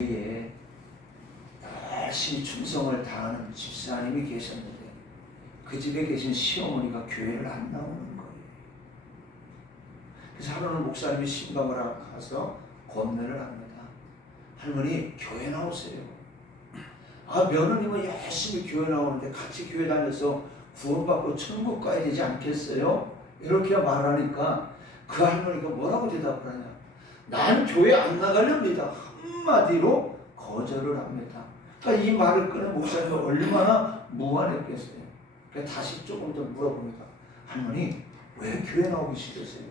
에 열심히 충성을 다하는 집사님이 계셨는데 그 집에 계신 시어머니가 교회를 안 나오는 거예요. 그래서 하루는 목사님이 심감을 가서 권면을 합니다. 할머니, 교회 나오세요. 아, 며느님은 열심히 교회 나오는데 같이 교회 다녀서 구원받고 천국 가야 되지 않겠어요? 이렇게 말하니까 그 할머니가 뭐라고 대답을 하냐? 난 교회 안 나가렵니다. 한마디로 거절을 합니다. 그러니까 이 말을 꺼낸 목사님이 얼마나 무안했겠어요. 그러니까 다시 조금 더 물어봅니다. 할머니, 왜 교회 나오기 싫으세요?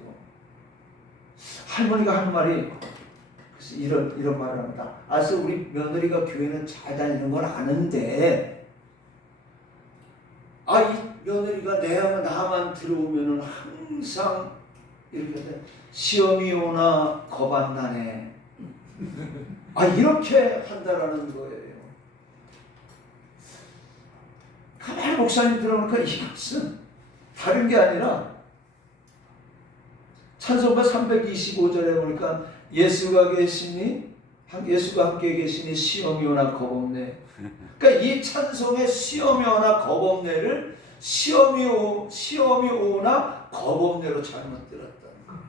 할머니가 하는 말이 이런 말을 합니다. 알았어, 우리 며느리가 교회는 잘 다니는 건 아는데, 이 며느리가 나만 들어오면은 항상 이렇게 돼. 시험이 오나 겁 안 나네. 이렇게 한다라는 거예요. 가만히 목사님 들어보니까 이것은 다른 게 아니라 찬송가 325절에 보니까 예수가 함께 계시니 시험이 오나 겁 없네. 그러니까 이 찬송의 시험이 오나 겁 없네를 시험이 오나 겁 없네로 잘못 들었다는 거예요.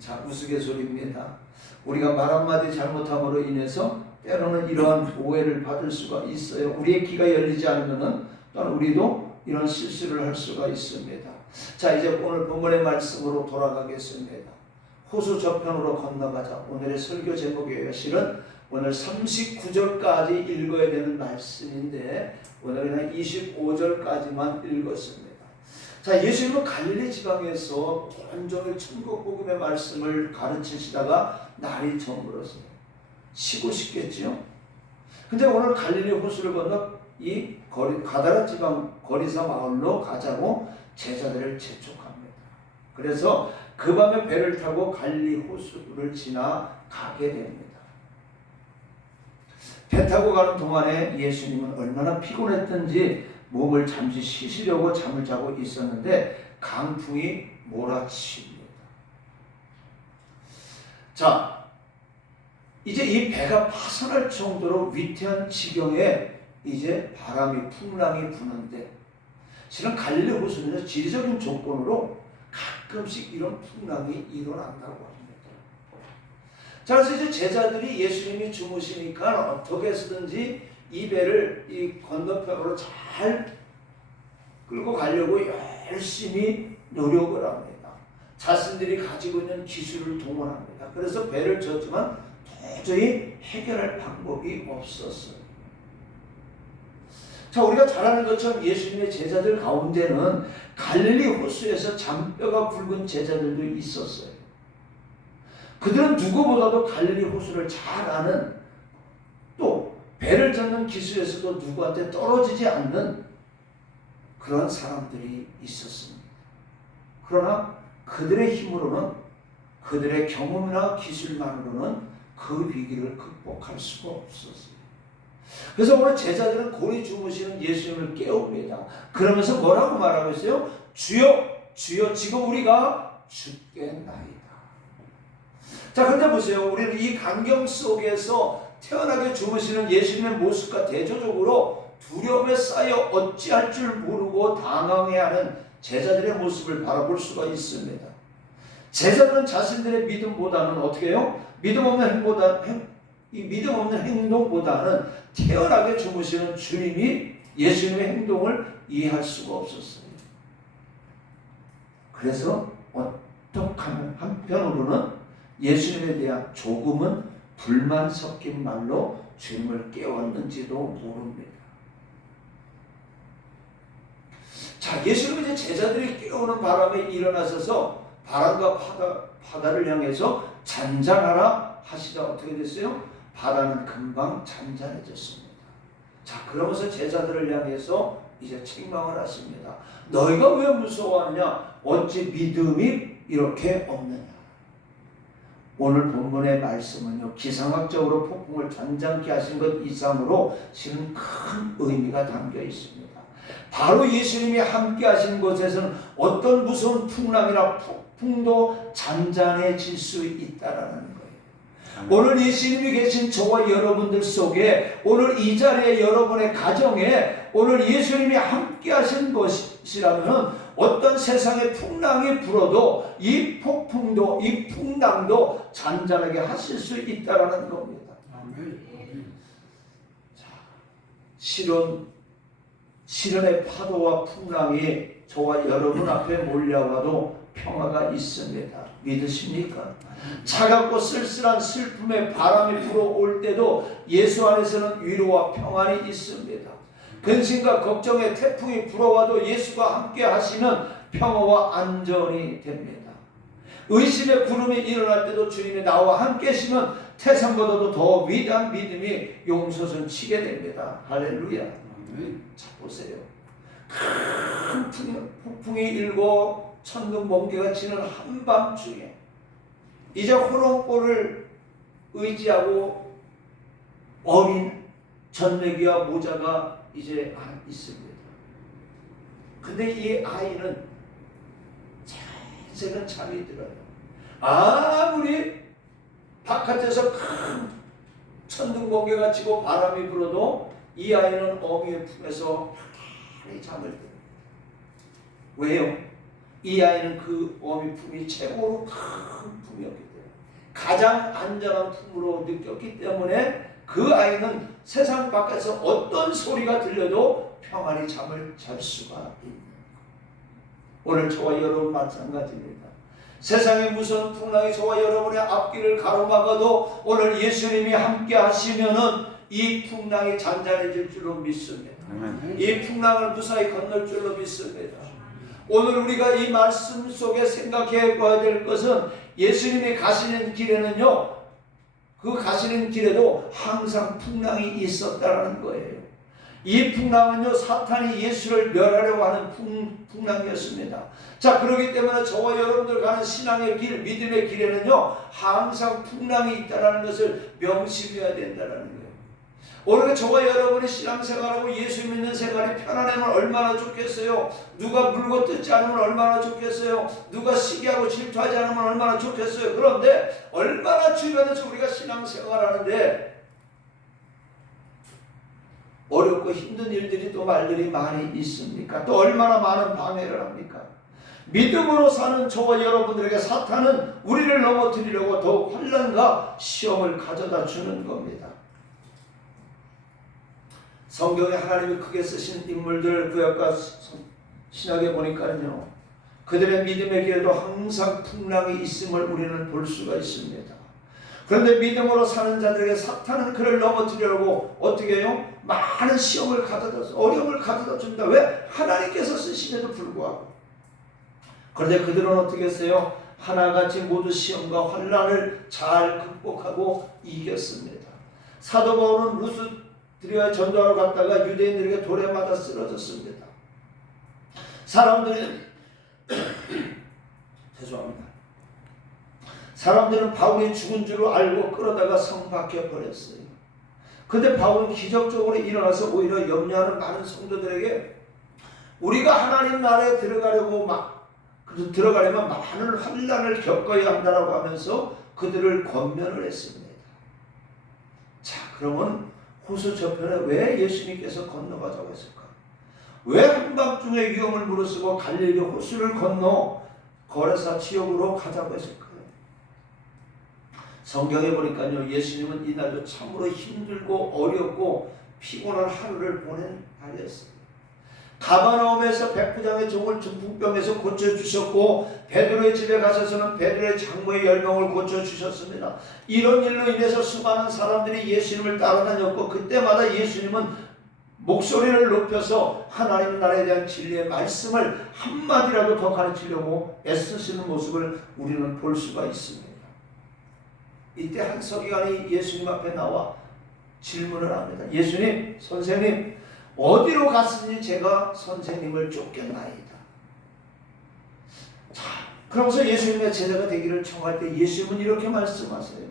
자, 우스갯소리입니다. 우리가 말 한마디 잘못함으로 인해서 때로는 이러한 오해를 받을 수가 있어요. 우리의 귀가 열리지 않으면은 또한 우리도 이런 실수를 할 수가 있습니다. 자, 이제 오늘 본문의 말씀으로 돌아가겠습니다. 호수 저편으로 건너가자. 오늘의 설교 제목이에요. 실은 오늘 39절까지 읽어야 되는 말씀인데 오늘은 25절까지만 읽었습니다. 자, 예수님은 갈릴리 지방에서 온종일 천국 복음의 말씀을 가르치시다가 날이 저물었어요. 쉬고 싶겠죠. 근데 오늘 갈릴리 호수를 건너 이 가다라 지방 거리사 마을로 가자고 제자들을 재촉합니다. 그래서 그 밤에 배를 타고 갈릴리 호수를 지나 가게 됩니다. 배 타고 가는 동안에 예수님은 얼마나 피곤했던지 몸을 잠시 쉬시려고 잠을 자고 있었는데 강풍이 몰아칩니다. 자, 이제 이 배가 파손할 정도로 위태한 지경에 이제 바람이 풍랑이 부는데 실은 갈릴리 호수는 지리적인 조건으로 가끔씩 이런 풍랑이 일어난다고 합니다. 자, 그래서 이제 제자들이 예수님이 주무시니까 어떻게 해서든지 이 배를 이 건너편으로 잘 끌고 가려고 열심히 노력을 합니다. 자신들이 가지고 있는 기술을 동원합니다. 그래서 배를 졌지만 도저히 해결할 방법이 없었어요. 자, 우리가 잘 아는 것처럼 예수님의 제자들 가운데는 갈릴리 호수에서 잔뼈가 굵은 제자들도 있었어요. 그들은 누구보다도 갈릴리 호수를 잘 아는, 또 배를 잡는 기술에서도 누구한테 떨어지지 않는 그런 사람들이 있었습니다. 그러나 그들의 힘으로는, 그들의 경험이나 기술만으로는 그 위기를 극복할 수가 없었어요. 그래서 오늘 제자들은 고리 주무시는 예수님을 깨웁니다. 그러면서 뭐라고 말하고 있어요? 주여, 주여, 지금 우리가 죽겠나이다. 자, 근데 보세요. 우리는 이 광경 속에서 태연하게 주무시는 예수님의 모습과 대조적으로 두려움에 쌓여 어찌할 줄 모르고 당황해하는 제자들의 모습을 바라볼 수가 있습니다. 제자들은 자신들의 믿음보다는 어떻게 해요? 믿음 없는 행동보다는 태연하게 주무시는 주님이 예수님의 행동을 이해할 수가 없었어요. 그래서 어떻게 하면 한편으로는 예수님에 대한 조금은 불만 섞인 말로 주님을 깨웠는지도 모릅니다. 자, 예수님은 이제 제자들이 깨우는 바람에 일어나셔서 바람과 바다를 향해서 잔잔하라 하시자 어떻게 됐어요? 바다는 금방 잔잔해졌습니다. 자, 그러면서 제자들을 향해서 이제 책망을 하십니다. 너희가 왜 무서워하느냐? 어찌 믿음이 이렇게 없느냐? 오늘 본문의 말씀은요, 기상학적으로 폭풍을 잔잔케 하신 것 이상으로 실은 큰 의미가 담겨 있습니다. 바로 예수님이 함께 하신 곳에서는 어떤 무서운 풍랑이나 폭풍도 잔잔해질 수 있다라는 거예요. 오늘 예수님이 계신 저와 여러분들 속에, 오늘 이 자리에 여러분의 가정에 오늘 예수님이 함께 하신 것이라면 어떤 세상의 풍랑이 불어도 이 폭풍도, 이 풍랑도 잔잔하게 하실 수 있다라는 겁니다. 자, 시련의 파도와 풍랑이 저와 여러분 앞에 몰려와도 평화가 있습니다. 믿으십니까? 차갑고 쓸쓸한 슬픔의 바람이 불어올 때도 예수 안에서는 위로와 평안이 있습니다. 근심과 걱정의 태풍이 불어와도 예수가 함께 하시면 평화와 안전이 됩니다. 의심의 구름이 일어날 때도 주님이 나와 함께 하시면 태산보다도 더 위대한 믿음이 용솟은 치게 됩니다. 할렐루야. 자, 보세요. 큰 폭풍이 일고 천둥 번개가 치는 한밤중에 이제 호롱불을 의지하고 어린 전내기와 모자가 이제 있습니다. 근데 이 아이는 새는 잠이 들어요. 아무리 바깥에서 큰 천둥 번개가 치고 바람이 불어도 이 아이는 어미의 품에서 편안히 잠을 듭니다. 왜요? 이 아이는 그 어미 품이 최고로 큰 품이었기 때문에, 가장 안전한 품으로 느꼈기 때문에 그 아이는 세상 밖에서 어떤 소리가 들려도 평안히 잠을 잘 수가 있는 거예요. 오늘 저와 여러분 마찬가지입니다. 세상의 무서운 풍랑이 저와 여러분의 앞길을 가로막아도 오늘 예수님이 함께 하시면은 이 풍랑이 잔잔해질 줄로 믿습니다. 이 풍랑을 무사히 건널 줄로 믿습니다. 오늘 우리가 이 말씀 속에 생각해 봐야 될 것은 예수님이 가시는 길에는요, 그 가시는 길에도 항상 풍랑이 있었다라는 거예요. 이 풍랑은요, 사탄이 예수를 멸하려고 하는 풍랑이었습니다. 자, 그렇기 때문에 저와 여러분들 가는 신앙의 길, 믿음의 길에는요, 항상 풍랑이 있다는 것을 명심해야 된다는 거예요. 오늘 저와 여러분이 신앙생활하고 예수 믿는 생활이 편안하면 얼마나 좋겠어요. 누가 물고 뜯지 않으면 얼마나 좋겠어요. 누가 시기하고 질투하지 않으면 얼마나 좋겠어요. 그런데 얼마나 주변에서 우리가 신앙생활하는데 어렵고 힘든 일들이 또 말들이 많이 있습니까? 또 얼마나 많은 방해를 합니까? 믿음으로 사는 저와 여러분들에게 사탄은 우리를 넘어뜨리려고 더욱 환난과 시험을 가져다 주는 겁니다. 성경에 하나님이 크게 쓰신 인물들 구약과 신약에 보니까요, 그들의 믿음의 길에도 항상 풍랑이 있음을 우리는 볼 수가 있습니다. 그런데 믿음으로 사는 자들에게 사탄은 그를 넘어뜨리려고 어떻게 해요? 많은 시험을 가져다, 어려움을 가져다 줍니다. 왜? 하나님께서 쓰심에도 불구하고. 그런데 그들은 어떻게 했어요? 하나같이 모두 시험과 환난을 잘 극복하고 이겼습니다. 사도 바울은 루스드리아에 전도하러 갔다가 유대인들에게 돌에 맞아 쓰러졌습니다. 사람들은 바울이 죽은 줄 알고 끌어다가 성 밖에 버렸어요. 근데 바울은 기적적으로 일어나서 오히려 염려하는 많은 성도들에게 우리가 하나님 나라에 들어가려면 많은 환난을 겪어야 한다라고 하면서 그들을 권면을 했습니다. 자, 그러면 호수 저편에 왜 예수님께서 건너가자고 했을까? 왜 한밤중에 위험을 무릅쓰고 갈릴리 호수를 건너 거레사 지역으로 가자고 했을까요? 성경에 보니까요, 예수님은 이날도 참으로 힘들고 어렵고 피곤한 하루를 보낸 날이었습니다. 가버나움에서 백부장의 종을 중풍병에서 고쳐주셨고, 베드로의 집에 가셔서는 베드로의 장모의 10명을 고쳐주셨습니다. 이런 일로 인해서 수많은 사람들이 예수님을 따라다녔고, 그때마다 예수님은 목소리를 높여서 하나님 나라에 대한 진리의 말씀을 한마디라도 더 가르치려고 애쓰시는 모습을 우리는 볼 수가 있습니다. 이때 한 서기관이 예수님 앞에 나와 질문을 합니다. 예수님, 선생님, 어디로 갔으니 제가 선생님을 쫓겼나이다. 자, 그러면서 예수님의 제자가 되기를 청할 때 예수님은 이렇게 말씀하세요.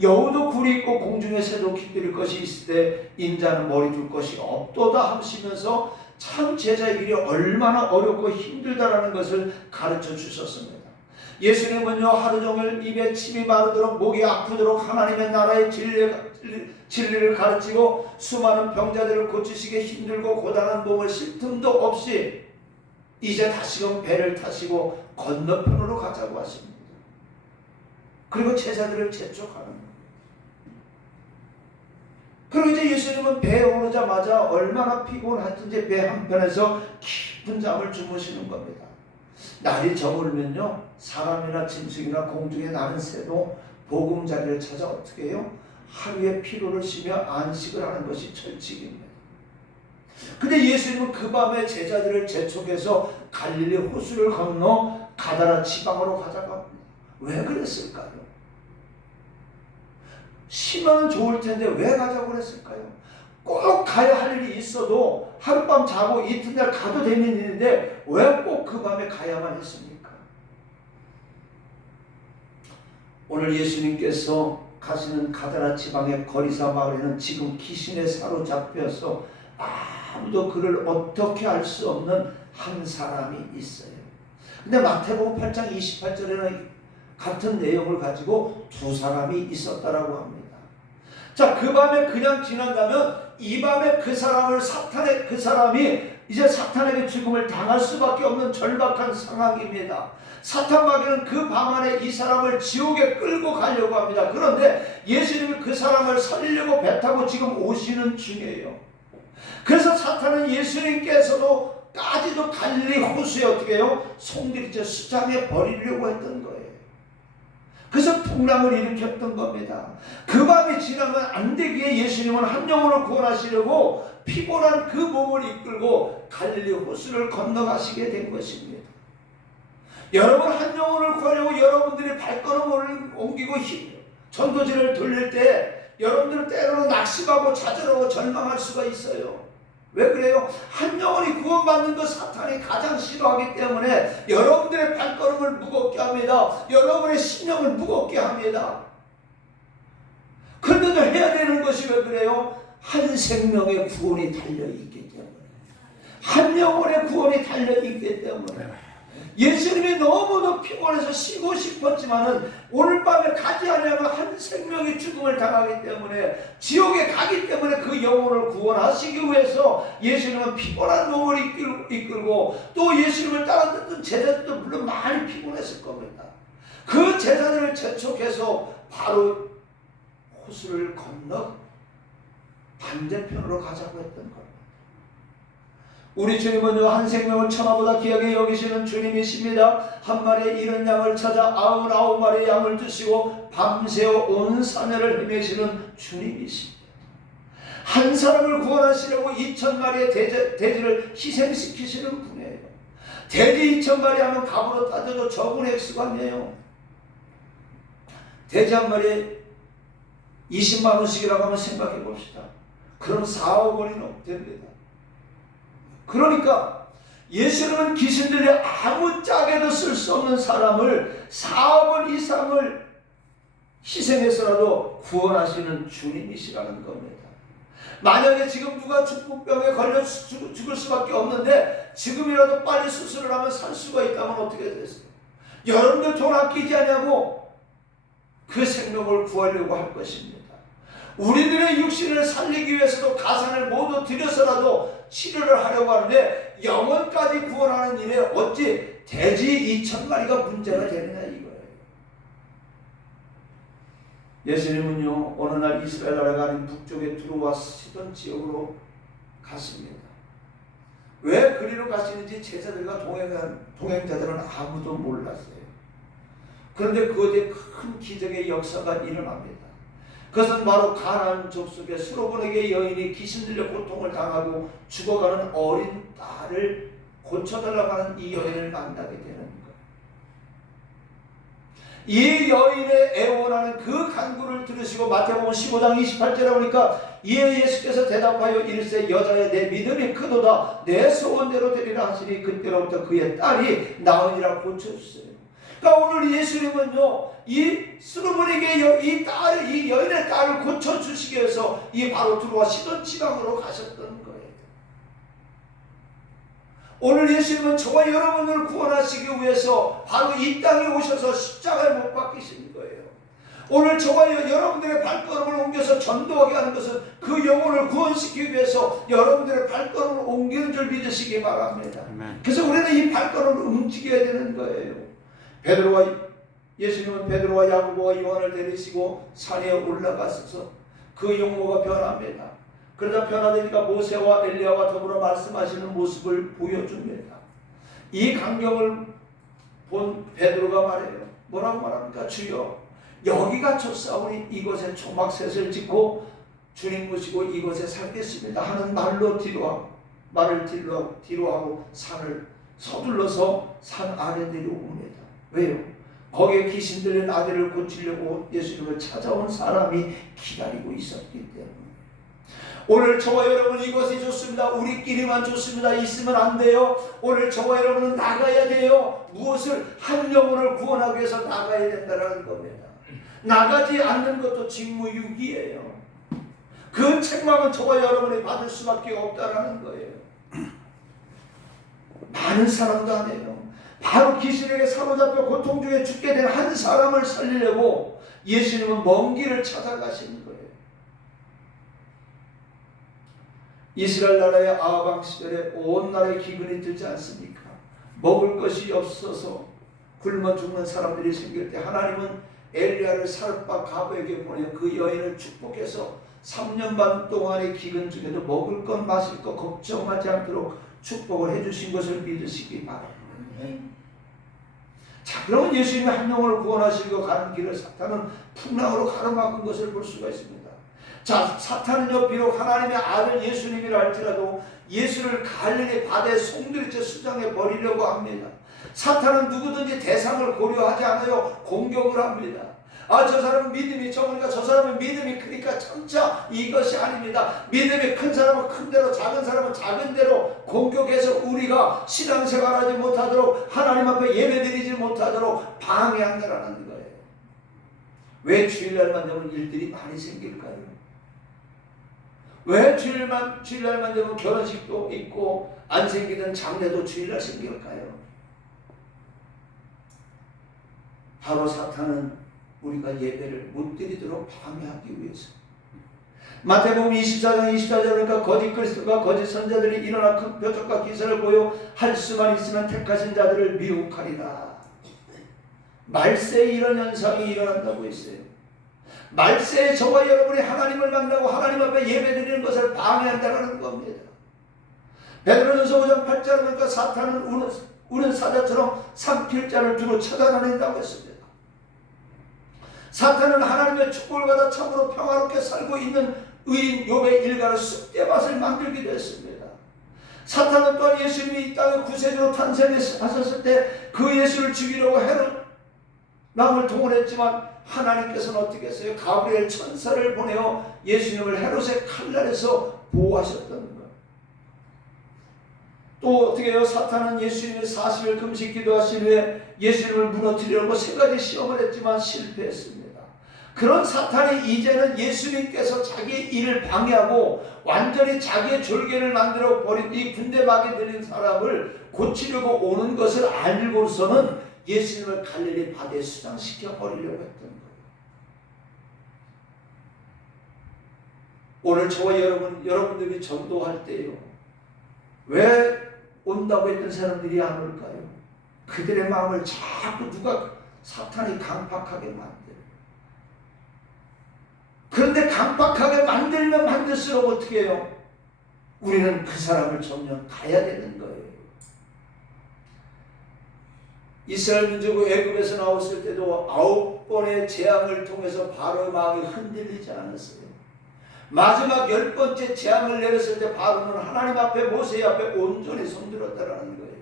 여우도 굴이 있고 공중에 새도 깃들일 것이 있을 때 인자는 머리 둘 것이 없도다 하시면서 참 제자의 일이 얼마나 어렵고 힘들다라는 것을 가르쳐 주셨습니다. 예수님은요 하루 종일 입에 침이 마르도록 목이 아프도록 하나님의 나라의 진리를 가르치고 수많은 병자들을 고치시기에 힘들고 고단한 몸을 쉴 틈도 없이 이제 다시금 배를 타시고 건너편으로 가자고 하십니다. 그리고 제자들을 재촉하는 거예요. 그리고 이제 예수님은 배에 오르자마자 얼마나 피곤하든지 배 한편에서 깊은 잠을 주무시는 겁니다. 날이 저물면요 사람이나 짐승이나 공중에 나는 새도 보금자리를 찾아 어떻게 해요? 하루의 피로를 쉬며 안식을 하는 것이 철칙입니다. 근데 예수님은 그 밤에 제자들을 재촉해서 갈릴리 호수를 건너 가다라 지방으로 가자고 합니다. 왜 그랬을까요? 쉬면 좋을 텐데 왜 가자고 그랬을까요? 꼭 가야 할 일이 있어도 하룻밤 자고 이튿날 가도 되는 일인데 왜 꼭 그 밤에 가야만 했습니까? 오늘 예수님께서 가시는 가다라 지방의 거리사 마을에는 지금 귀신에 사로잡혀서 아무도 그를 어떻게 알 수 없는 한 사람이 있어요. 근데 마태복음 8장 28절에는 같은 내용을 가지고 두 사람이 있었다라고 합니다. 자, 그 밤에 그냥 지난다면 이 밤에 그 사람이 이제 사탄에게 죽음을 당할 수밖에 없는 절박한 상황입니다. 사탄 마귀는 그 밤 안에 이 사람을 지옥에 끌고 가려고 합니다. 그런데 예수님이 그 사람을 살리려고 배 타고 지금 오시는 중이에요. 그래서 사탄은 예수님께서도 까지도 갈릴리 호수에 어떻게 해요? 송두리째 수장에 버리려고 했던 거예요. 그래서 풍랑을 일으켰던 겁니다. 그 밤이 지나면 안 되기에 예수님은 한 영혼을 구원하시려고 피곤한 그 몸을 이끌고 갈릴리 호수를 건너가시게 된 것입니다. 여러분 한 영혼을 구하려고 여러분들이 발걸음을 옮기고 전도지를 돌릴 때 여러분들은 때로는 낙심하고 좌절하고 절망할 수가 있어요. 왜 그래요? 한 영혼이 구원받는 것 사탄이 가장 싫어하기 때문에 여러분들의 발걸음을 무겁게 합니다. 여러분의 심령을 무겁게 합니다. 그런데도 해야 되는 것이 왜 그래요? 한 생명의 구원이 달려있기 때문에, 한 영혼의 구원이 달려있기 때문에. 예수님이 너무도 피곤해서 쉬고 싶었지만은 오늘 밤에 가지 않으면 한 생명이 죽음을 당하기 때문에 지옥에 가기 때문에 그 영혼을 구원하시기 위해서 예수님은 피곤한 몸을 이끌고 또 예수님을 따라듣던 제자들도 물론 많이 피곤했을 겁니다. 그 제자들을 재촉해서 바로 호수를 건너 반대편으로 가자고 했던 겁니다. 우리 주님은요 한 생명을 천하보다 귀하게 여기시는 주님이십니다. 한 마리의 잃은 양을 찾아 99마리의 양을 드시고 밤새워 온 사내를 헤매시는 주님이십니다. 한 사람을 구원하시려고 2000마리의 돼지를 희생시키시는 분이에요. 돼지 2000마리 하면 값으로 따져도 적은 액수가 아니에요. 돼지 한 마리에 20만 원씩이라고 하면 생각해 봅시다. 그럼 4억 원이 됩니다. 그러니까 예수님은 귀신들이 아무 짝에도 쓸 수 없는 사람을 4억 원 이상을 희생해서라도 구원하시는 주님이시라는 겁니다. 만약에 지금 누가 중풍병에 걸려 죽을 수밖에 없는데 지금이라도 빨리 수술을 하면 살 수가 있다면 어떻게 되겠어요? 여러분들 돈 아끼지 않냐고 그 생명을 구하려고 할 것입니다. 우리들의 육신을 살리기 위해서도 가산을 모두 들여서라도 치료를 하려고 하는데 영혼까지 구원하는 일에 어찌 돼지 2000마리가 문제가 되느냐 이거예요. 예수님은요 어느 날 이스라엘 나라가 아닌 북쪽에 들어와 시돈 지역으로 갔습니다. 왜 그리로 가시는지 제자들과 동행자들은 아무도 몰랐어요. 그런데 그것에 큰 기적의 역사가 일어납니다. 그것은 바로 가나안 족속의 수로보네게 여인이 귀신 들려 고통을 당하고 죽어가는 어린 딸을 고쳐달라고 하는 이 여인을 만나게 되는 거예요. 이 여인의 애원하는 그 간구를 들으시고 마태복음 15장 28절에 보니까 이에 예수께서 대답하여 이르시되 여자여 내 믿음이 크도다 내 소원대로 되리라 하시니 그때로부터 그의 딸이 나으니라 고쳐주세요. 그러니까 오늘 예수님은요 이 수르보니게 이 여인의 딸을 고쳐주시기 위해서 이 바로 들어와 시돈 지방으로 가셨던 거예요. 오늘 예수님은 저와 여러분을 구원하시기 위해서 바로 이 땅에 오셔서 십자가에 못 박히신 거예요. 오늘 저와 여러분들의 발걸음을 옮겨서 전도하게 하는 것은 그 영혼을 구원시키기 위해서 여러분들의 발걸음을 옮기는 줄 믿으시기 바랍니다. 그래서 우리는 이 발걸음을 움직여야 되는 거예요. 예수님은 베드로와 야고보와 요한을 데리시고 산에 올라가셔서 그 용모가 변합니다. 그러다 변화되니까 모세와 엘리야와 더불어 말씀하시는 모습을 보여줍니다. 이 광경을 본 베드로가 말해요. 뭐라고 말합니까? 주여, 여기가 쳤사오니 이곳에 초막셋을 짓고 주님 모시고 이곳에 살겠습니다 하는 말로 말을 뒤로 하고 산을 서둘러서 산 아래 내려옵니다. 왜요? 거기에 귀신 들린 아들을 고치려고 예수님을 찾아온 사람이 기다리고 있었기 때문에. 오늘 저와 여러분 이것이 좋습니다. 우리끼리만 좋습니다. 있으면 안 돼요. 오늘 저와 여러분은 나가야 돼요. 무엇을? 한 영혼을 구원하기 위해서 나가야 된다는 겁니다. 나가지 않는 것도 직무유기예요. 그 책망은 저와 여러분이 받을 수밖에 없다는 거예요. 많은 사람도 안 해요. 바로 귀신에게 사로잡혀 고통 중에 죽게 된 한 사람을 살리려고 예수님은 먼 길을 찾아가시는 거예요. 이스라엘 나라의 아하방 시절에 온 나라에 기근이 들지 않습니까? 먹을 것이 없어서 굶어 죽는 사람들이 생길 때 하나님은 엘리야를 사르밧 가부에게 보내 그 여인을 축복해서 3년 반 동안의 기근 중에도 먹을 것 마실 것 걱정하지 않도록 축복을 해주신 것을 믿으시기 바랍니다. 자, 그러면 예수님이 한 영혼을 구원하시고 가는 길을 사탄은 풍랑으로 가로막은 것을 볼 수가 있습니다. 자, 사탄은요 비록 하나님의 아들 예수님이라 할지라도 예수를 갈릴리 바다의 송두리째 수장해 버리려고 합니다. 사탄은 누구든지 대상을 고려하지 않아요. 공격을 합니다. 저 사람은 믿음이 적으니까 저 사람은 믿음이 크니까 참자, 이것이 아닙니다. 믿음이 큰 사람은 큰 대로, 작은 사람은 작은 대로 공격해서 우리가 신앙생활하지 못하도록, 하나님 앞에 예배드리지 못하도록 방해한다라는 거예요. 왜 주일날만 되면 일들이 많이 생길까요? 왜 주일날만 되면 결혼식도 있고 안 생기는 장례도 주일날 생길까요? 바로 사탄은 우리가 예배를 못 드리도록 방해하기 위해서. 마태복음 24장 24절 그러니까 거짓 그리스도가 거짓 선자들이 일어나 큰 표적과 기사를 보여 할 수만 있으면 택하신 자들을 미혹하리라. 말세에 이런 현상이 일어난다고 했어요. 말세에 저와 여러분이 하나님을 만나고 하나님 앞에 예배드리는 것을 방해한다는 겁니다. 베드로전서 5장 8절 그러니까 사탄은 우는 사자처럼 삼킬 자를 두루 찾아다닌다고 했습니다. 사탄은 하나님의 축복을 받아 참으로 평화롭게 살고 있는 의인 욥의 일가를 쑥대밭을 만들기도 했습니다. 사탄은 또한 예수님이 이 땅에 구세주로 탄생하셨을 때 그 예수를 죽이려고 헤롯왕을 동원했지만 하나님께서는 어떻게 했어요? 가브리엘 천사를 보내어 예수님을 헤롯의 칼날에서 보호하셨던 것. 또 어떻게 해요? 사탄은 예수님이 40일 금식 기도하신 후에 예수님을 무너뜨리려고 3가지 시험을 했지만 실패했습니다. 그런 사탄이 이제는 예수님께서 자기의 일을 방해하고 완전히 자기의 졸개를 만들어 버린 이 군대막에 들린 사람을 고치려고 오는 것을 알고서는 예수님을 갈릴리 바다에 수장시켜 버리려고 했던 거예요. 오늘 저와 여러분들이 전도할 때요, 왜 온다고 했던 사람들이 안 올까요? 그들의 마음을 자꾸 사탄이 강팍하게 만들어요. 그런데 강팍하게 만들면 만들수록 어떻게 해요? 우리는 그 사람을 전면 가야 되는 거예요. 이스라엘 민족이 애굽에서 나왔을 때도 9번의 재앙을 통해서 바로의 마음이 흔들리지 않았어요. 마지막 10번째 재앙을 내렸을 때 바로는 하나님 앞에 모세 앞에 온전히 손들었다라는 거예요.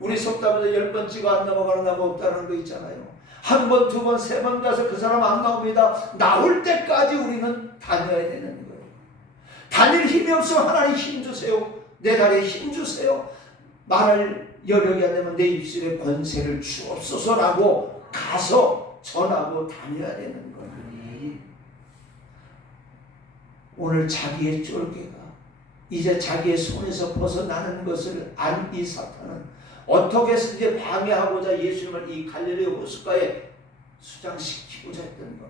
우리 속담에서 10번째가 안 넘어가는 나무 없다는 거 있잖아요. 1번, 2번, 3번 가서 그 사람 안 나옵니다. 나올 때까지 우리는 다녀야 되는 거예요. 다닐 힘이 없으면 하나님 힘 주세요. 내 다리에 힘 주세요. 말할 여력이 안 되면 내 입술에 권세를 주옵소서라고 가서 전하고 다녀야 되는 거예요. 오늘 자기의 쫄개가 이제 자기의 손에서 벗어나는 것을 안 이 사탄은 어떻게 해서든지 방해하고자 예수님을 이 갈릴리 호숫가에 수장시키고자 했던 겁니다.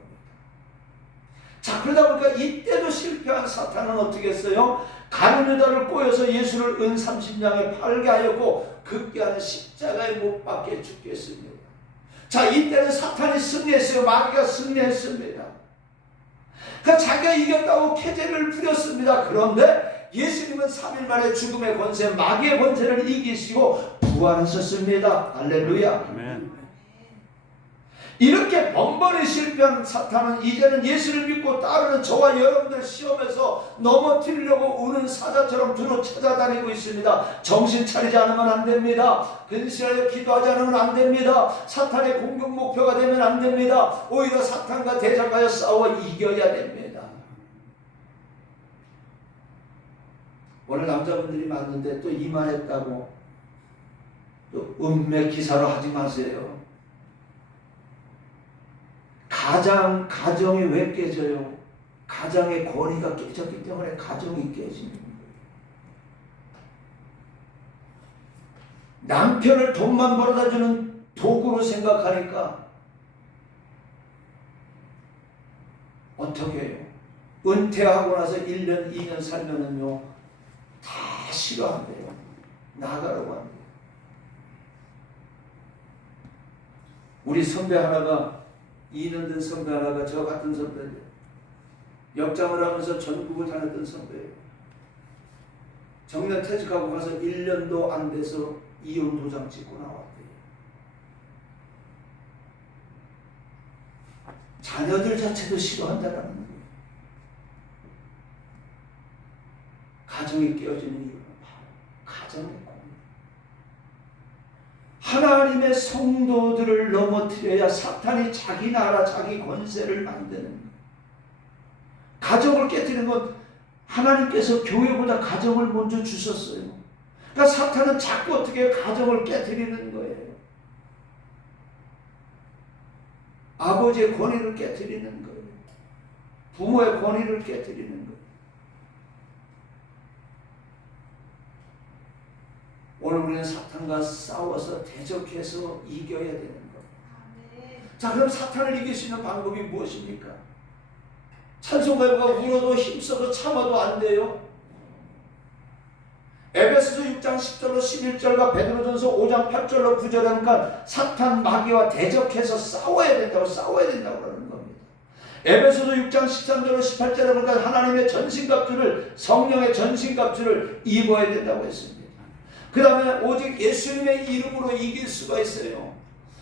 자, 그러다 보니까 이때도 실패한 사탄은 어떻게 했어요? 가룟 유다를 꼬여서 예수를 은 30냥에 팔게 하였고 급기야는 십자가에 못 박혀 죽게 했습니다. 자, 이때는 사탄이 승리했어요. 마귀가 승리했습니다. 그러니까 자기가 이겼다고 캐제를 부렸습니다. 그런데 예수님은 3일 만에 죽음의 권세, 마귀의 권세를 이기시고 부활하셨습니다. 할렐루야. 아멘. 이렇게 번번이 실패한 사탄은 이제는 예수를 믿고 따르는 저와 여러분들 시험에서 넘어뜨리려고 우는 사자처럼 두루 찾아다니고 있습니다. 정신 차리지 않으면 안 됩니다. 근신하여 기도하지 않으면 안 됩니다. 사탄의 공격 목표가 되면 안 됩니다. 오히려 사탄과 대적하여 싸워 이겨야 됩니다. 오늘 남자분들이 많은데 또 이만했다고 또 음매 기사로 하지 마세요. 가정이 왜 깨져요? 가정의 권위가 깨졌기 때문에 가정이 깨지는 거예요. 남편을 돈만 벌어다 주는 도구로 생각하니까 어떻게 해요? 은퇴하고 나서 1년, 2년 살면은요, 다 싫어한대요. 나가라고 한대요. 우리 선배 하나가 2년 된 선배 하나가 저 같은 선배예요. 역장을 하면서 전국을 다녔던 선배예요. 정년 퇴직하고 가서 1년도 안 돼서 이혼 도장 찍고 나왔대요. 자녀들 자체도 싫어한다라는 거예요. 가정이 깨어지는 이유는 바로 가정의 고민. 하나님의 성도들을 넘어뜨려야 사탄이 자기 나라, 자기 권세를 만드는 거예요. 가정을 깨뜨리는 건 하나님께서 교회보다 가정을 먼저 주셨어요. 그러니까 사탄은 자꾸 어떻게 가정을 깨뜨리는 거예요. 아버지의 권위를 깨뜨리는 거예요. 부모의 권위를 깨뜨리는 거예요. 오늘 우리는 사탄과 싸워서 대적해서 이겨야 되는 거예요. 자, 그럼 사탄을 이길 수 있는 방법이 무엇입니까? 찬송가가 울어도 힘써도 참아도 안 돼요. 에베소서 6장 10절로 11절과 베드로전서 5장 8절로 9절에 하니까 사탄 마귀와 대적해서 싸워야 된다고 그러는 겁니다. 에베소서 6장 13절로 18절에 보니까 하나님의 전신갑주를, 성령의 전신갑주를 입어야 된다고 했습니다. 그 다음에 오직 예수님의 이름으로 이길 수가 있어요.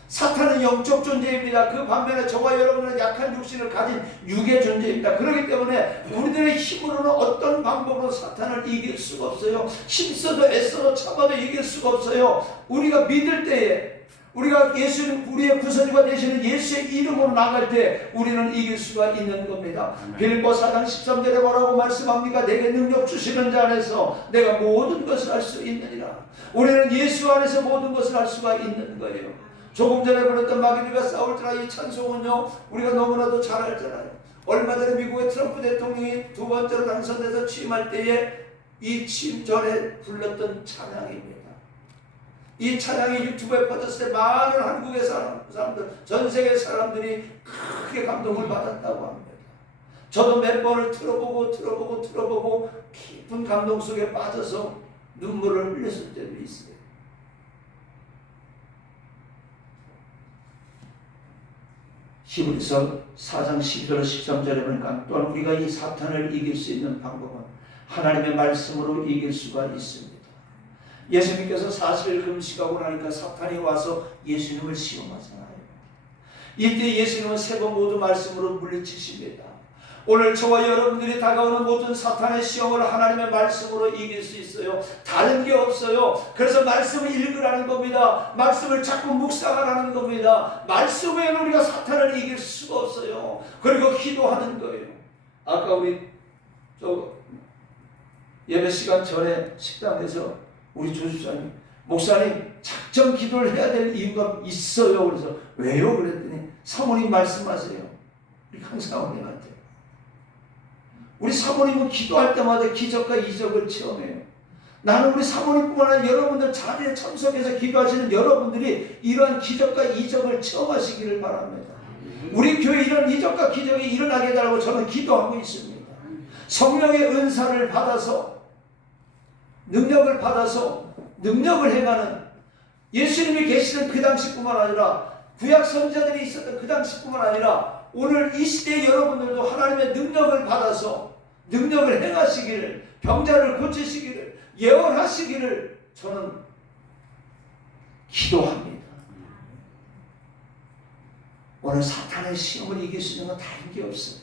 사탄은 영적 존재입니다. 그 반면에 저와 여러분은 약한 육신을 가진 육의 존재입니다. 그렇기 때문에 우리들의 힘으로는 어떤 방법으로 사탄을 이길 수가 없어요. 힘써도 애써도 참아도 이길 수가 없어요. 우리가 믿을 때에, 우리가 예수님, 우리의 구원주가 되시는 예수의 이름으로 나갈 때 우리는 이길 수가 있는 겁니다. 빌립보 4장 13절에 뭐라고 말씀합니까? 내게 능력 주시는 자 안에서 내가 모든 것을 할 수 있느니라. 우리는 예수 안에서 모든 것을 할 수가 있는 거예요. 조금 전에 불렀던 마귀들과 싸울 때나 이 찬송은요, 우리가 너무나도 잘 알잖아요. 얼마 전에 미국의 트럼프 대통령이 두 번째로 당선돼서 취임할 때에 이 취임 전에 불렀던 찬양입니다. 이 찬양이 유튜브에 퍼졌을 때 많은 한국의 사람들, 전 세계 사람들이 크게 감동을 받았다고 합니다. 저도 몇 번을 틀어보고 깊은 감동 속에 빠져서 눈물을 흘렸을 때도 있어요. 히브리서 4장 12절 13절에 보니까 또한 우리가 이 사탄을 이길 수 있는 방법은 하나님의 말씀으로 이길 수가 있습니다. 예수님께서 40일 금식하고 나니까 사탄이 와서 예수님을 시험하잖아요. 이때 예수님은 세 번 모두 말씀으로 물리치십니다. 오늘 저와 여러분들이 다가오는 모든 사탄의 시험을 하나님의 말씀으로 이길 수 있어요. 다른 게 없어요. 그래서 말씀을 읽으라는 겁니다. 말씀을 자꾸 묵상하라는 겁니다. 말씀 외에는 우리가 사탄을 이길 수가 없어요. 그리고 기도하는 거예요. 아까 우리 예배 시간 전에 식당에서 우리 조집사님, 목사님 작정 기도를 해야 될 이유가 있어요. 그래서 왜요? 그랬더니 사모님 말씀하세요. 우리 강 사모님한테 우리 사모님은 기도할 때마다 기적과 이적을 체험해요. 나는 우리 사모님뿐만 아니라 여러분들 자리에 참석해서 기도하시는 여러분들이 이러한 기적과 이적을 체험하시기를 바랍니다. 우리 교회에 이런 이적과 기적이 일어나게 해달라고 저는 기도하고 있습니다. 성령의 은사를 받아서 능력을 받아서 능력을 행하는 예수님이 계시던 그 당시뿐만 아니라 구약 선지자들이 있었던 그 당시뿐만 아니라 오늘 이 시대의 여러분들도 하나님의 능력을 받아서 능력을 행하시기를, 병자를 고치시기를, 예언하시기를 저는 기도합니다. 오늘 사탄의 시험을 이길 수 있는 건 다른 게 없어요.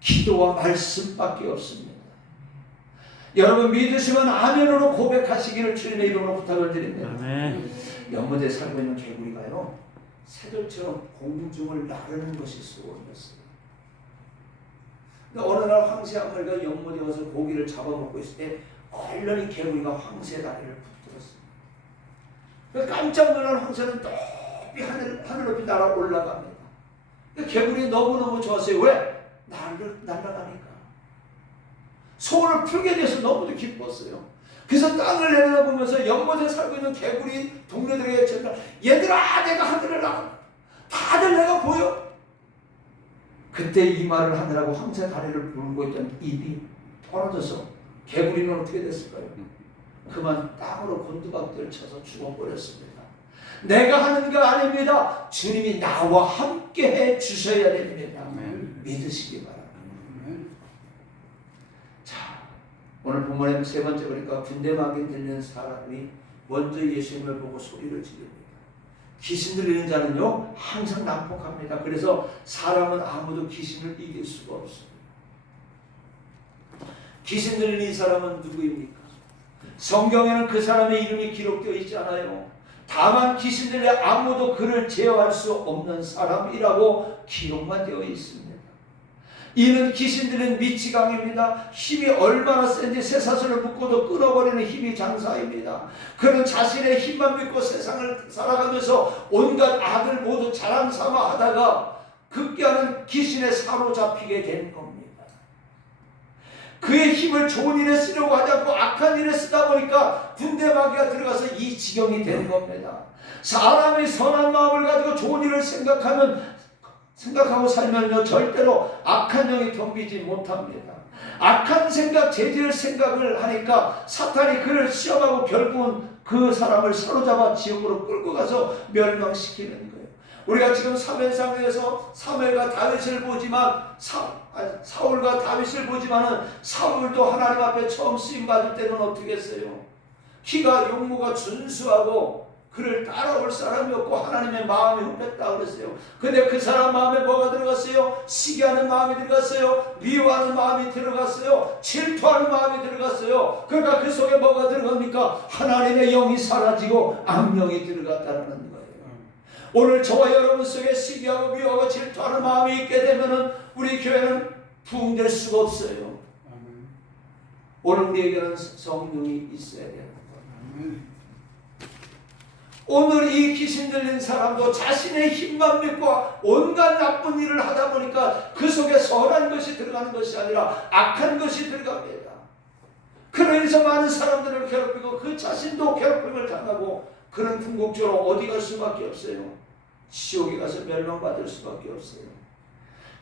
기도와 말씀밖에 없습니다. 여러분 믿으시면 아멘으로 고백하시기를 주님의 이름으로 부탁을 드립니다. 아멘. 연못에 살고 있는 개구리가요, 새들처럼 공중을 나르는 것이 소원이었어요. 어느 날 황새 한 마리가 연못에 와서 고기를 잡아먹고 있을 때 얼른 개구리가 황새 다리를 붙들었습니다. 깜짝 놀란 황새는 높이 하늘 높이 날아 올라갑니다. 개구리 너무너무 좋았어요. 왜? 날아가니까. 소원을 풀게 돼서 너무도 기뻤어요. 그래서 땅을 내려다보면서 연못에 살고 있는 개구리 동료들에게 전달, 얘들아 내가 하늘을 나간다. 다들 내가 보여. 그때 이 말을 하느라고 황새 다리를 물고 있던 입이 벌어져서 개구리는 어떻게 됐을까요? 그만 땅으로 곤두박질 쳐서 죽어버렸습니다. 내가 하는 게 아닙니다. 주님이 나와 함께 해 주셔야 됩니다. 믿으시기 바랍니다. 자, 오늘 본문의 세 번째 보니까 군대막이 들리는 사람이 먼저 예수님을 보고 소리를 지릅니다. 귀신 들리는 자는요 항상 난폭합니다. 그래서 사람은 아무도 귀신을 이길 수가 없습니다. 귀신 들리는 이 사람은 누구입니까? 성경에는 그 사람의 이름이 기록되어 있지 않아요. 다만 귀신 들려 아무도 그를 제어할 수 없는 사람이라고 기록만 되어 있습니다. 이는 귀신 들린 미치광입니다. 힘이 얼마나 센지 쇠사슬을 묶어도 끊어버리는 힘이 장사입니다. 그는 자신의 힘만 믿고 세상을 살아가면서 온갖 악을 모두 자랑 삼아 하다가 급기야는 귀신에 사로잡히게 된 겁니다. 그의 힘을 좋은 일에 쓰려고 하지 않고 악한 일에 쓰다 보니까 군대마귀가 들어가서 이 지경이 된 겁니다. 사람이 선한 마음을 가지고 좋은 일을 생각하고 살면요 절대로 악한 영이 덤비지 못합니다. 악한 생각, 죄질 생각을 하니까 사탄이 그를 시험하고 결국은 그 사람을 사로잡아 지옥으로 끌고 가서 멸망시키는 거예요. 우리가 지금 사무엘상에서 사무엘과 다윗을 보지만 사울과 다윗을 보지만은 사울도 하나님 앞에 처음 쓰임 받을 때는 어떻게 했어요? 키가 용모가 준수하고 그를 따라올 사람이 없고 하나님의 마음이 흡했다 그랬어요. 근데 그 사람 마음에 뭐가 들어갔어요? 시기하는 마음이 들어갔어요. 미워하는 마음이 들어갔어요. 질투하는 마음이 들어갔어요. 그러니까 그 속에 뭐가 들어갑니까? 하나님의 영이 사라지고 악령이 들어갔다는 거예요. 오늘 저와 여러분 속에 시기하고 미워하고 질투하는 마음이 있게 되면은 우리 교회는 부흥될 수가 없어요. 오늘 우리에게는 성령이 있어야 되는 거예요. 오늘 이 귀신 들린 사람도 자신의 힘만 믿고 온갖 나쁜 일을 하다 보니까 그 속에 선한 것이 들어가는 것이 아니라 악한 것이 들어갑니다. 그래서 많은 사람들을 괴롭히고 그 자신도 괴롭힘을 당하고 그런 궁극적으로 어디 갈 수밖에 없어요. 지옥에 가서 멸망받을 수밖에 없어요.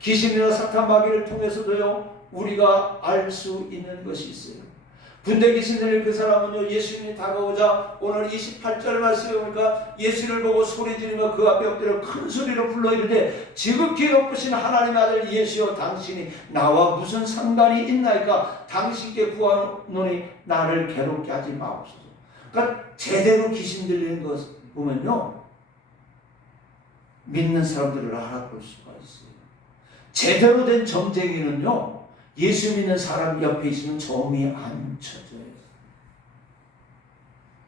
귀신이나 사탄 마귀를 통해서도요 우리가 알 수 있는 것이 있어요. 군대 귀신 들린 그 사람은요 예수님이 다가오자 오늘 28절 말씀에 보니까 예수를 보고 소리 지르며 그 앞에 엎드려 큰 소리로 불러 이르되 지극히 높으신 하나님의 아들 예수여 당신이 나와 무슨 상관이 있나이까? 당신께 구하노니 나를 괴롭게 하지 마옵소서. 그러니까 제대로 귀신 들리는 것 보면요 믿는 사람들을 알아볼 수가 있어요. 제대로 된 점쟁이는요 예수 믿는 사람 옆에 있으면 점이 안 쳐져요.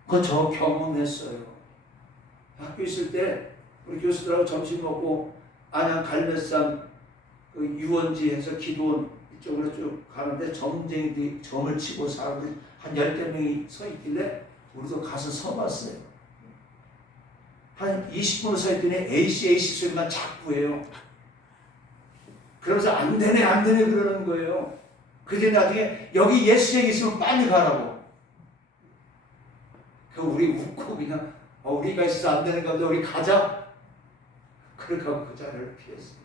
그건 저 경험했어요. 학교 있을 때 우리 교수들하고 점심 먹고 안양 갈매산 그 유원지에서 기도원 이쪽으로 쭉 가는데 점쟁이들이 점을 치고 사람들이 한 10여 명이 서 있길래 우리도 가서 서 봤어요. 한 20분 서 있더니 AC 소리가 자꾸 해요. 그러면서 안 되네 그러는 거예요. 그때 나중에 여기 예수쟁이 있으면 빨리 가라고. 그 우리 웃고 그냥 우리가 있어서 안 되는 건데 우리 가자. 그렇게 하고 그 자리를 피했어요.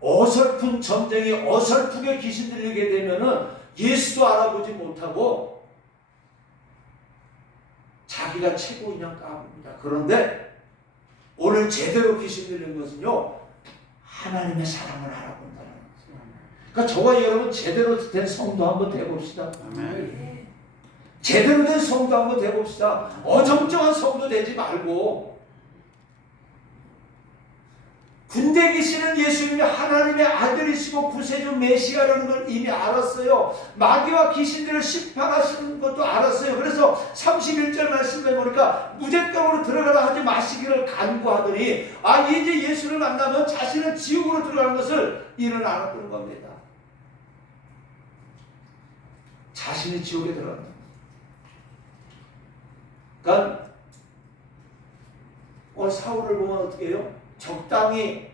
어설픈 전쟁이 어설프게 귀신 들리게 되면은 예수도 알아보지 못하고 자기가 최고인 양 까봅니다. 그런데 오늘 제대로 귀신 들린 것은요, 하나님의 사랑을 알아본다는 거예요. 그러니까 저와 여러분 제대로 된 성도 한번 돼봅시다. 제대로 된 성도 한번 돼봅시다. 어정쩡한 성도 되지 말고. 군대 계시는 예수님이 하나님의 아들이시고 구세주 메시아라는 걸 이미 알았어요. 마귀와 귀신들을 심판하시는 것도 알았어요. 그래서 31절 말씀에 보니까 무제병으로 들어가라 하지 마시기를 간구하더니 이제 예수를 만나면 자신은 지옥으로 들어가는 것을 이는 알았던 겁니다. 자신이 지옥에 들어간다. 그러니까 사울을 보면 어떻게 해요? 적당히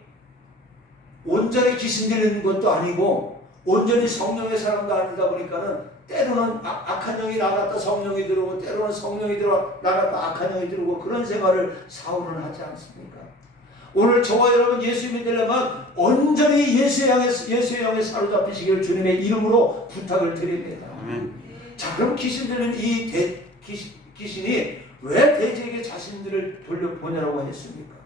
온전히 귀신 들리는 것도 아니고 온전히 성령의 사람도 아니다 보니까는 때로는 악한 영이 나갔다 성령이 들어오고 때로는 성령이 나갔다 악한 영이 들어오고 그런 생활을 사울은 하지 않습니까? 오늘 저와 여러분 예수 믿으려면 온전히 예수의 영에 사로잡히시기를 주님의 이름으로 부탁을 드립니다. 자, 그럼 귀신 들리는 이 귀신이 왜 돼지에게 자신들을 돌려보내라고 했습니까?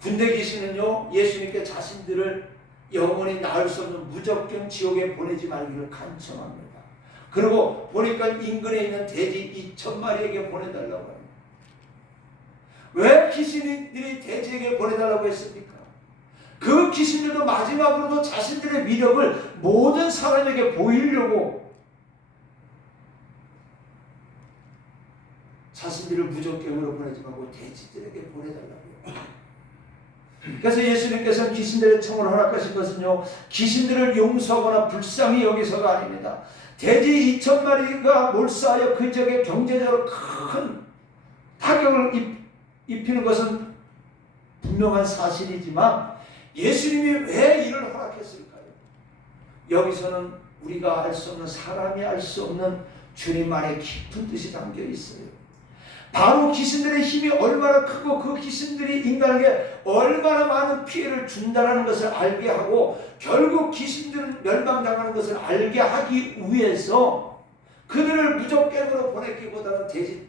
군대 귀신은요, 예수님께 자신들을 영원히 나을 수 없는 무적경 지옥에 보내지 말기를 간청합니다. 그리고 보니까 인근에 있는 돼지 2,000마리에게 보내달라고 합니다. 왜 귀신들이 돼지에게 보내달라고 했습니까? 그 귀신들도 마지막으로도 자신들의 위력을 모든 사람에게 보이려고 자신들을 무적경으로 보내지 말고 돼지들에게 보내달라고요. 그래서 예수님께서는 귀신들의 청을 허락하신 것은요, 귀신들을 용서하거나 불쌍히 여기서가 아닙니다. 돼지 2,000마리가 몰수하여 그 지역에 경제적으로 큰 타격을 입히는 것은 분명한 사실이지만 예수님이 왜 이를 허락했을까요? 여기서는 우리가 알 수 없는, 사람이 알 수 없는 주님 안에 깊은 뜻이 담겨 있어요. 바로 귀신들의 힘이 얼마나 크고 그 귀신들이 인간에게 얼마나 많은 피해를 준다는 것을 알게 하고 결국 귀신들은 멸망당하는 것을 알게 하기 위해서 그들을 무적갱으로 보냈기보다는 돼지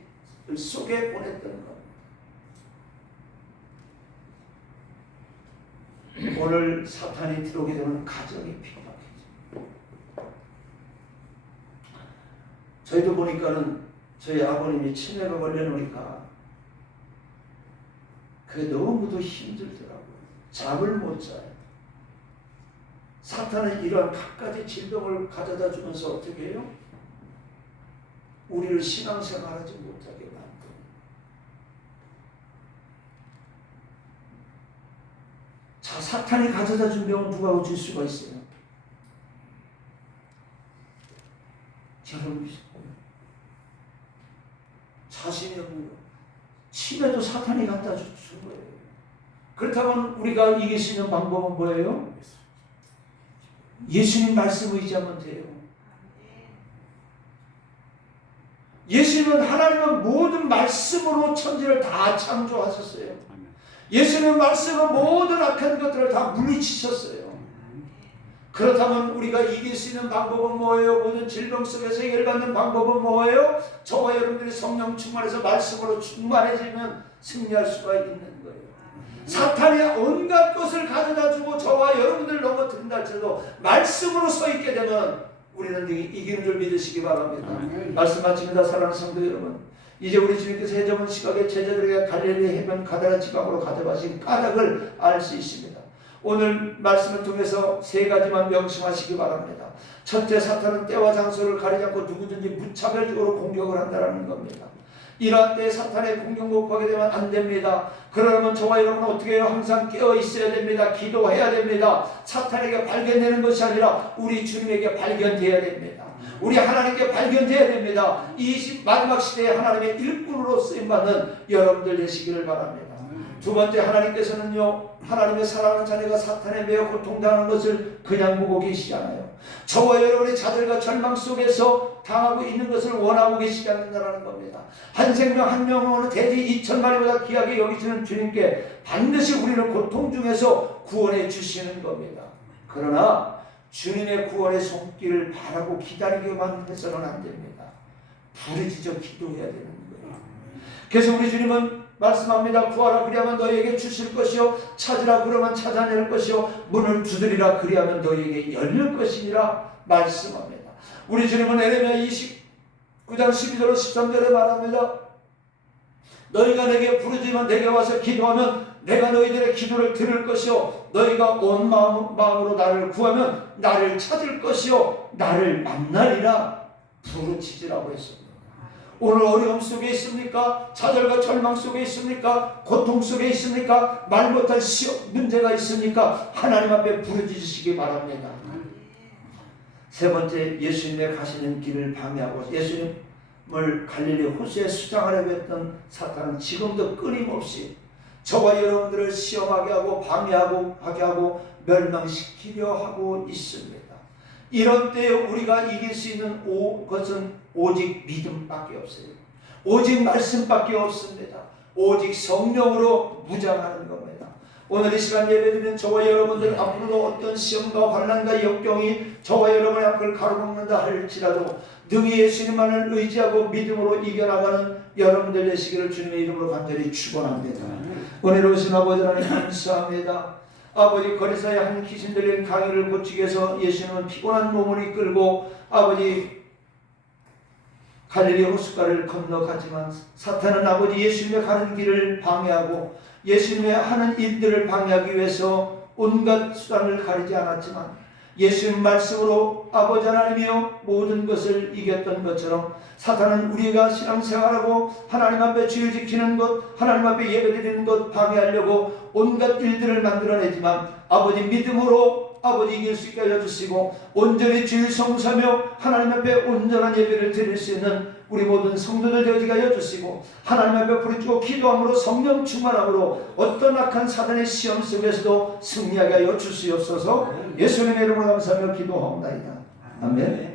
속에 보냈던 겁니다. 오늘 사탄이 들어오게 되면 가정이 핍박해져. 저희도 보니까는 저희 아버님이 치매가 걸려놓으니까 그게 너무도 힘들더라고요. 잠을 못 자요. 사탄은 이러한 갖가지 질병을 가져다 주면서 어떻게 해요? 우리를 신앙생활하지 못하게 만듭니다. 자, 사탄이 가져다 준 병은 누가 고칠 수가 있어요? 여러분, 자신이 없는 거. 치매도 사탄이 갖다 준 거예요. 그렇다면 우리가 이길 수 있는 방법은 뭐예요? 예수님 말씀 의지하면 돼요. 예수님은 하나님은 모든 말씀으로 천지를 다 창조하셨어요. 예수님은 말씀으로 모든 악한 것들을 다 물리치셨어요. 그렇다면 우리가 이길 수 있는 방법은 뭐예요? 모든 질병 속에서 해결받는 방법은 뭐예요? 저와 여러분들이 성령 충만해서 말씀으로 충만해지면 승리할 수가 있는 거예요. 사탄이 온갖 것을 가져다 주고 저와 여러분들을 넘어뜨린다 할지라도 말씀으로 서 있게 되면 우리는 이기는 줄 믿으시기 바랍니다. 말씀 마칩니다. 사랑하는 성도 여러분, 이제 우리 주님께서 해저문 시각에 제자들에게 갈릴리 해변 가다라 지방으로 가져가신 까닭을 알 수 있습니다. 오늘 말씀을 통해서 세 가지만 명심하시기 바랍니다. 첫째, 사탄은 때와 장소를 가리지 않고 누구든지 무차별적으로 공격을 한다는 겁니다. 이러한 때에 사탄의 공격 목하게 되면 안 됩니다. 그러면 저와 여러분은 어떻게 해요? 항상 깨어 있어야 됩니다. 기도해야 됩니다. 사탄에게 발견되는 것이 아니라 우리 주님에게 발견되어야 됩니다. 우리 하나님께 발견되어야 됩니다. 이 마지막 시대에 하나님의 일꾼으로 쓰임받는 여러분들 되시기를 바랍니다. 두 번째, 하나님께서는요, 하나님의 사랑하는 자녀가 사탄에 매여 고통당하는 것을 그냥 보고 계시지 않아요. 저와 여러분의 자들과 절망 속에서 당하고 있는 것을 원하고 계시지 않는다는 겁니다. 한 생명 한 명은 대지 2,000마리보다 귀하게 여기시는 주님께 반드시 우리를 고통 중에서 구원해 주시는 겁니다. 그러나 주님의 구원의 손길을 바라고 기다리기만 해서는 안 됩니다. 부르짖어 기도해야 되는 거예요. 그래서 우리 주님은 말씀합니다. 구하라 그리하면 너희에게 주실 것이요, 찾으라 그러면 찾아낼 것이요, 문을 두드리라 그리하면 너희에게 열릴 것이니라 말씀합니다. 우리 주님은 에레미야 29장 12절 13절에 말합니다. 너희가 내게 부르짖으면 내게 와서 기도하면 내가 너희들의 기도를 들을 것이요, 너희가 온 마음으로 나를 구하면 나를 찾을 것이요, 나를 만나리라. 부르짖으라고 했습니다. 오늘 어려움 속에 있습니까? 좌절과 절망 속에 있습니까? 고통 속에 있습니까? 말 못할 문제가 있습니까? 하나님 앞에 부르짖으시기 바랍니다. 세 번째, 예수님의 가시는 길을 방해하고 예수님을 갈릴리 호수에 수장하려고 했던 사탄은 지금도 끊임없이 저와 여러분들을 시험하게 하고 방해하고 하게 하고 멸망시키려 하고 있습니다. 이런 때에 우리가 이길 수 있는 것은 오직 믿음밖에 없어요. 오직 말씀밖에 없습니다. 오직 성령으로 무장하는 겁니다. 오늘 이 시간 예배드리는 저와 여러분들 앞으로도 어떤 시험과 환난과 역경이 저와 여러분의 앞을 가로막는다 할지라도 능히 예수님만을 의지하고 믿음으로 이겨나가는 여러분들 되시기를 주님의 이름으로 간절히 축원합니다. 은혜로우신 아버지 하나님 감사합니다. 아버지, 거리사의 한 귀신 들린 강의를 고치기 위해서 예수님은 피곤한 몸을 이끌고 아버지 갈릴리 호숫가를 건너가지만 사탄은 아버지 예수님의 가는 길을 방해하고 예수님의 하는 일들을 방해하기 위해서 온갖 수단을 가리지 않았지만 예수님 말씀으로 아버지 하나님이여 모든 것을 이겼던 것처럼 사탄은 우리가 신앙생활하고 하나님 앞에 주일 지키는 것, 하나님 앞에 예배드리는 것 방해하려고 온갖 일들을 만들어내지만 아버지 믿음으로 아버지 이길 수 있게 알려주시고 온전히 주일 성사며 하나님 앞에 온전한 예배를 드릴 수 있는 우리 모든 성도들 되어지게 하여 주시고 하나님 앞에 부르짖고 기도함으로 성령 충만함으로 어떤 악한 사단의 시험 속에서도 승리하게 하여 주시옵소서. 예수님의 이름으로 감사하며 기도하옵나이다. 아멘.